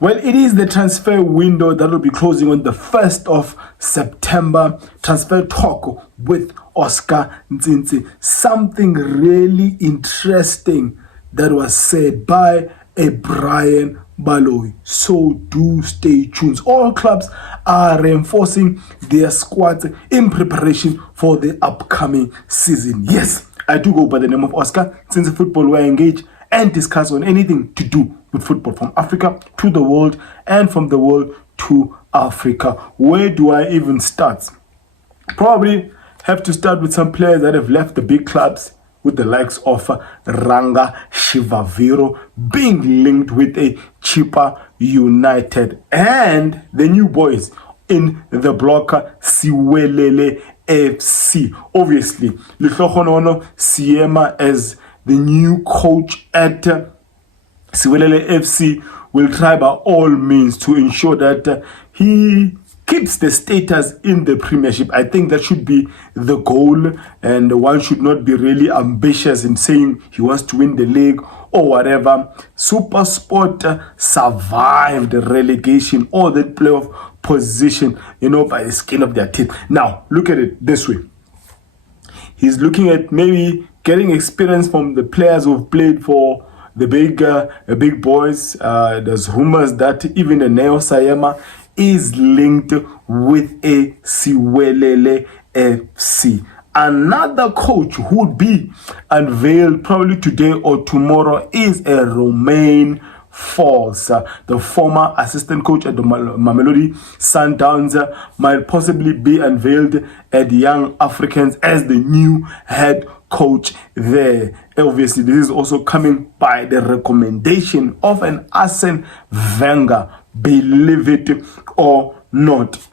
Well, it is the transfer window that will be closing on the 1st of September. Transfer talk with Oscar Nzinzi. Something really interesting that was said by Ibrahim Baloi. So do stay tuned. All clubs are reinforcing their squads in preparation for the upcoming season. Yes, I do go by the name of Oscar. Since football, we engage and discuss on anything to do with football, from Africa to the world and from the world to Africa. Where do I even start? Probably have to start with some players that have left the big clubs, with the likes of Ranga Shivaviro being linked with a cheaper United, and the new boys in the blocker, Siwelele FC. Obviously, Lihlohonono Siema as the new coach at Siwelele FC will try by all means to ensure that he keeps the status in the Premiership. I think that should be the goal, and one should not be really ambitious in saying he wants to win the league or whatever. SuperSport survived relegation or the playoff position, by the skin of their teeth. Now, look at it this way. He's looking at maybe getting experience from the players who've played for the big boys. There's rumors that even a Neo Sayema is linked with a Siwelele FC. Another coach who would be unveiled probably today or tomorrow is a Romain Folz, the former assistant coach at the Mamelodi Sundowns, might possibly be unveiled at Young Africans as the new head coach there. Obviously, this is also coming by the recommendation of an Arsene Wenger, believe it or not.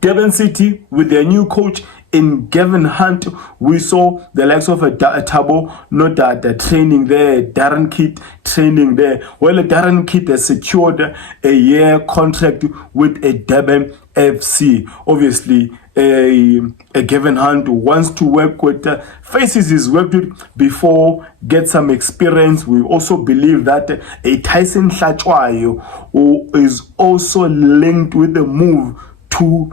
Durban City with their new coach in Gavin Hunt, we saw the likes of a Tabo, not that training there, Darren Kidd training there. Well, Darren Kidd has secured a year contract with a Durban FC. Obviously, a Gavin Hunt wants to work with faces he's worked with before, get some experience. We also believe that a Tyson Hlachwayo, who is also linked with the move to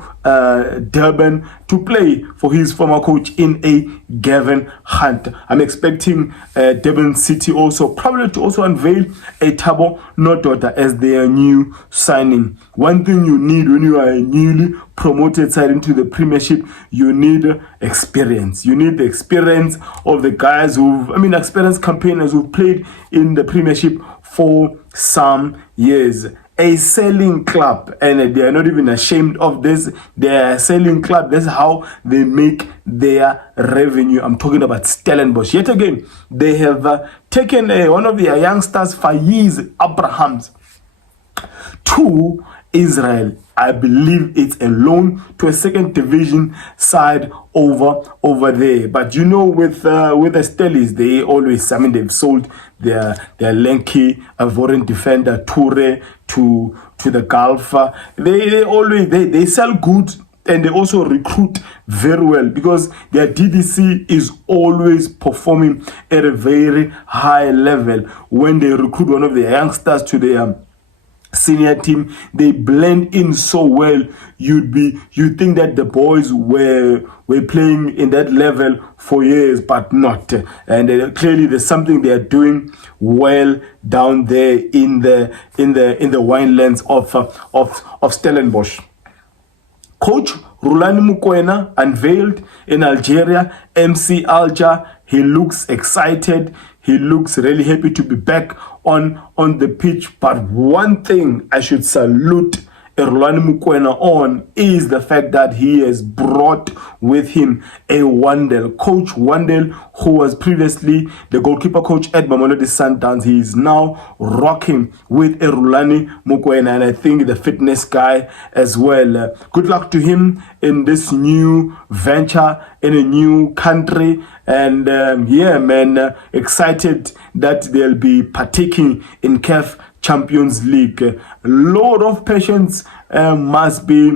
Durban to play for his former coach in a Gavin Hunt. I'm expecting Durban City also probably to also unveil a Thabo Nodota as their new signing. One thing you need when you are a newly promoted side into the Premiership, you need experience. You need the experience of the guys experienced campaigners who've played in the Premiership for some years. A selling club, and they are not even ashamed of this. They are a selling club. That's how they make their revenue. I'm talking about Stellenbosch. Yet again, they have taken one of their youngsters, Faiz Abrahams, to Israel. I believe it's a loan to a second division side over there. But with the Stellies, they always, they've sold their lanky Ivorian defender Toure to the Gulf. They always sell good, and they also recruit very well because their DDC is always performing at a very high level. When they recruit one of the youngsters to their senior team, they blend in so well. You'd think that the boys were playing in that level for years, but not. And clearly, there's something they are doing well down there in the winelands of Stellenbosch. Coach Rulani Mokwena unveiled in Algeria, MC Alger. He looks excited. He looks really happy to be back on the pitch. But one thing I should salute Rulani Mokwena on is the fact that he has brought with him a Wandel. Coach Wandel, who was previously the goalkeeper coach at Mamelodi Sundowns, he is now rocking with Rulani Mokwena, and I think the fitness guy as well. Good luck to him in this new venture in a new country. And excited that they'll be partaking in CAF Champions League. A lot of patience must be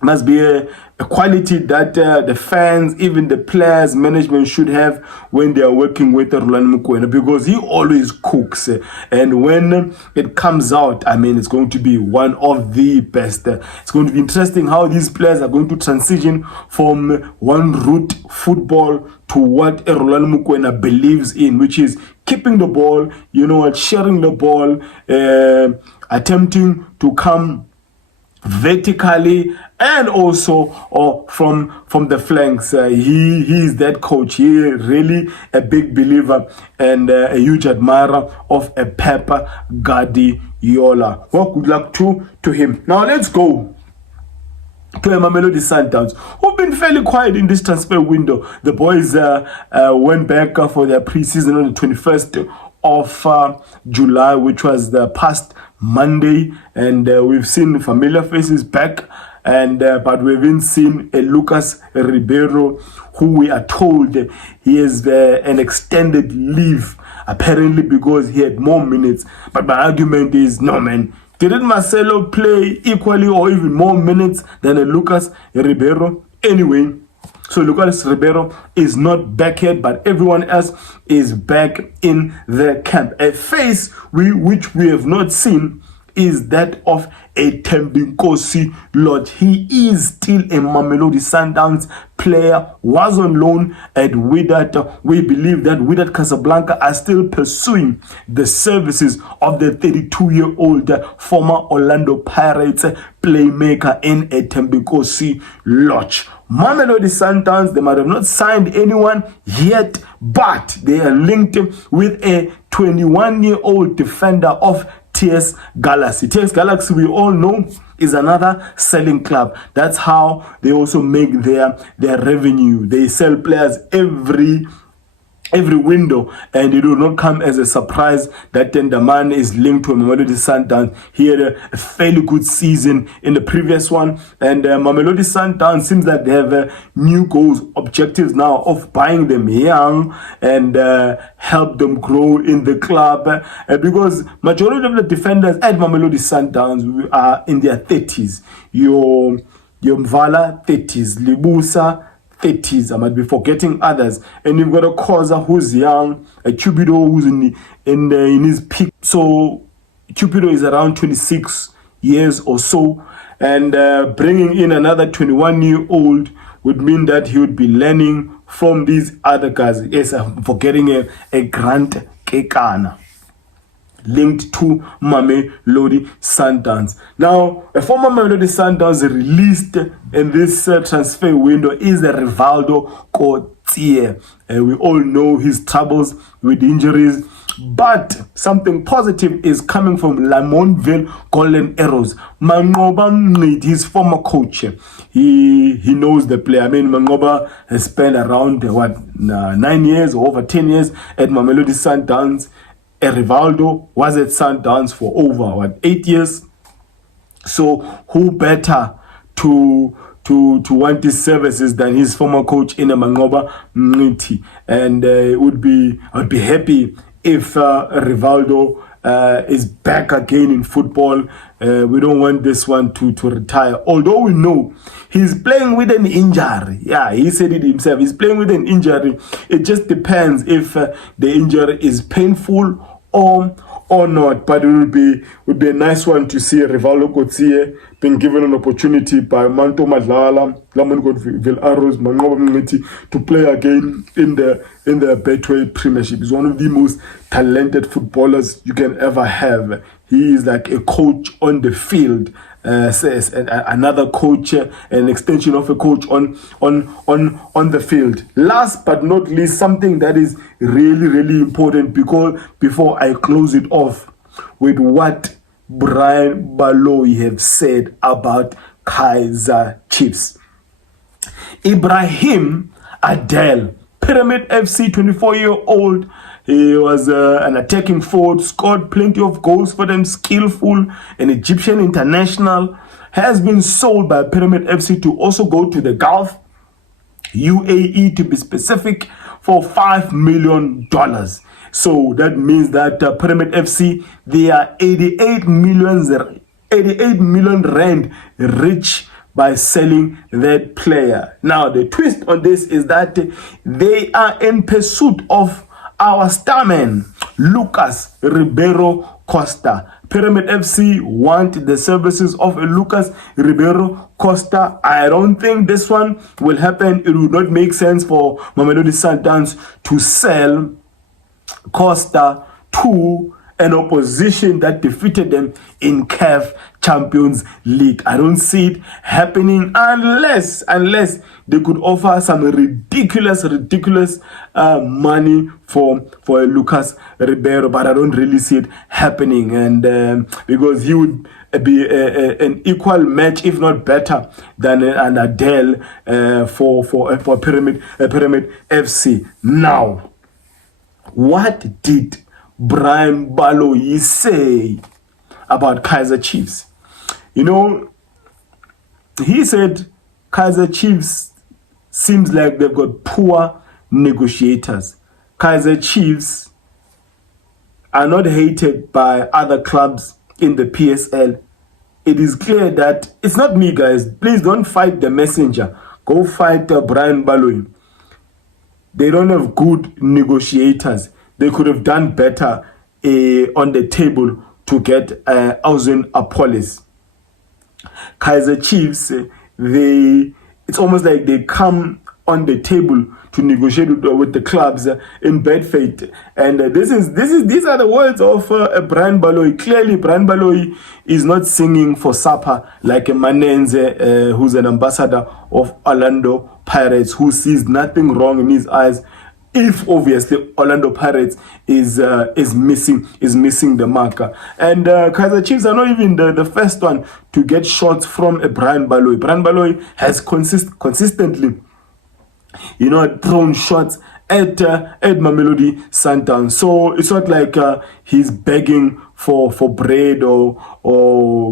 must be a quality that the fans, even the players, management should have when they are working with Rulani Mokwena, because he always cooks, and when it comes out, I mean, it's going to be one of the best. It's going to be interesting how these players are going to transition from one route football to what Rulani Mokwena believes in, which is keeping the ball, sharing the ball, attempting to come vertically and also from the flanks. He is that coach. He really a big believer and a huge admirer of a Pep Guardiola. Well, good luck to him. Now let's go to Mamelodi Sundowns, who've been fairly quiet in this transfer window. The boys went back for their preseason on the 21st of July, which was the past Monday, and we've seen familiar faces back, and but we haven't seen a Lucas Ribeiro, who we are told he has an extended leave, apparently because he had more minutes. But my argument is, no man, didn't Marcelo play equally or even more minutes than a Lucas Ribeiro? Anyway, so Lucas Ribeiro is not back yet, but everyone else is back in the camp. A face which we have not seen is that of a Thembinkosi Lodge. He is still a Mamelodi Sundowns player, was on loan at Wydad. We believe that Wydad Casablanca are still pursuing the services of the 32-year-old former Orlando Pirates playmaker in a Thembinkosi Lodge. Mamelodi Sundowns, they might have not signed anyone yet, but they are linked with a 21-year-old defender of TS Galaxy. TS Galaxy, we all know, is another selling club. That's how they also make their revenue. They sell players every window, and it will not come as a surprise that then the man is linked to Mamelodi Sundowns. He had a fairly good season in the previous one, and Mamelodi Sundowns seems like they have new goals, objectives now of buying them young and help them grow in the club, because majority of the defenders at Mamelodi Sundowns are in their 30s. Your Mvala 30s, Libusa 30s, I might be forgetting others, and you've got a Koza who's young, a Cupido who's in his peak. So Cupido is around 26 years or so, and bringing in another 21-year-old would mean that he would be learning from these other guys. Yes, I'm forgetting a Grant Kekana, linked to Mamelodi Sundowns. Now, a former Mamelodi Sundowns released in this transfer window is the Rivaldo Cotier. We all know his troubles with injuries, but something positive is coming from Lamontville Golden Arrows. Mangoba, his former coach, he knows the player. I mean, Mangoba has spent around 9 years or over 10 years at Mamelodi Sundowns. Rivaldo was at Sundowns for over 8 years. So who better to want his services than his former coach in Mangoba Mngiti? And I'd be happy if Rivaldo is back again in football. We don't want this one to retire, although we know he's playing with an injury. Yeah, he said it himself. He's playing with an injury. It just depends if the injury is painful or not. But it would be a nice one to see Rivaldo Cotier being given an opportunity by Manto Madlala, Lamontville Arrows, Mangoba Mngiti to play again in the Betway Premiership. He's one of the most talented footballers you can ever have. He is like a coach on the field. Says another coach, an extension of a coach on the field. Last but not least, something that is really important, because before I close it off with what Brian Baloi have said about Kaizer Chiefs. Ibrahim Adel, Pyramid FC 24-year-old. He was an attacking forward, scored plenty of goals for them, skillful, an Egyptian international, has been sold by Pyramid FC to also go to the Gulf, UAE to be specific, for $5 million. So that means that Pyramid FC, they are 88 million rand rich by selling that player. Now, the twist on this is that they are in pursuit of our starman, Lucas Ribeiro Costa. Pyramid FC want the services of Lucas Ribeiro Costa. I don't think this one will happen. It would not make sense for Mamelodi Sundowns to sell Costa to an opposition that defeated them in CAF Champions League. I don't see it happening unless they could offer some ridiculous money for Lucas Ribeiro, but I don't really see it happening, and because he would be an equal match, if not better, than an Adel for Pyramid FC. Now, what did Ibrahim Baloi say about Kaizer Chiefs? You know, he said Kaizer Chiefs seems like they've got poor negotiators. Kaizer Chiefs are not hated by other clubs in the PSL. It is clear that it's not me, guys. Please don't fight the messenger. Go fight Ibrahim Baloi. They don't have good negotiators. They could have done better on the table to get Austin Apollos. Kaizer Chiefs, it's almost like they come on the table to negotiate with the clubs in bad faith, and these are the words of Ibrahim Baloi. Clearly, Ibrahim Baloi is not singing for supper like a Manenze, who's an ambassador of Orlando Pirates, who sees nothing wrong in his eyes. If obviously Orlando Pirates is missing the marker, and Kaizer Chiefs are not even the first one to get shots from Ibrahim Baloi. Ibrahim Baloi has consistently, thrown shots at Mamelodi Sundowns. So it's not like he's begging for bread or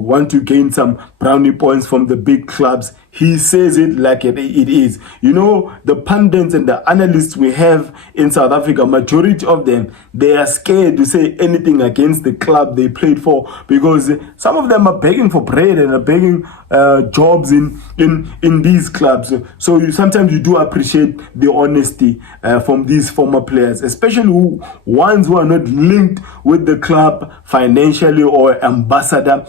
want to gain some brownie points from the big clubs. He says it like it is. The pundits and the analysts we have in South Africa, majority of them, they are scared to say anything against the club they played for, because some of them are begging for bread and are begging jobs in these clubs. So sometimes you do appreciate the honesty from these former players, especially ones who are not linked with the club financially or ambassador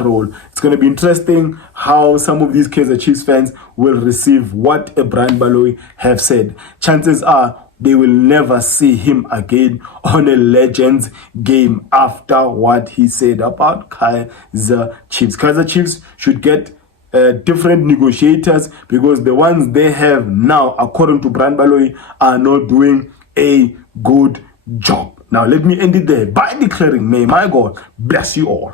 role. It's going to be interesting how some of these Kaizer Chiefs fans will receive what Ibrahim Baloi have said. Chances are they will never see him again on a Legends game after what he said about Kaizer Chiefs. Kaizer Chiefs should get different negotiators, because the ones they have now, according to Ibrahim Baloi, are not doing a good job. Now, let me end it there by declaring, may my God bless you all.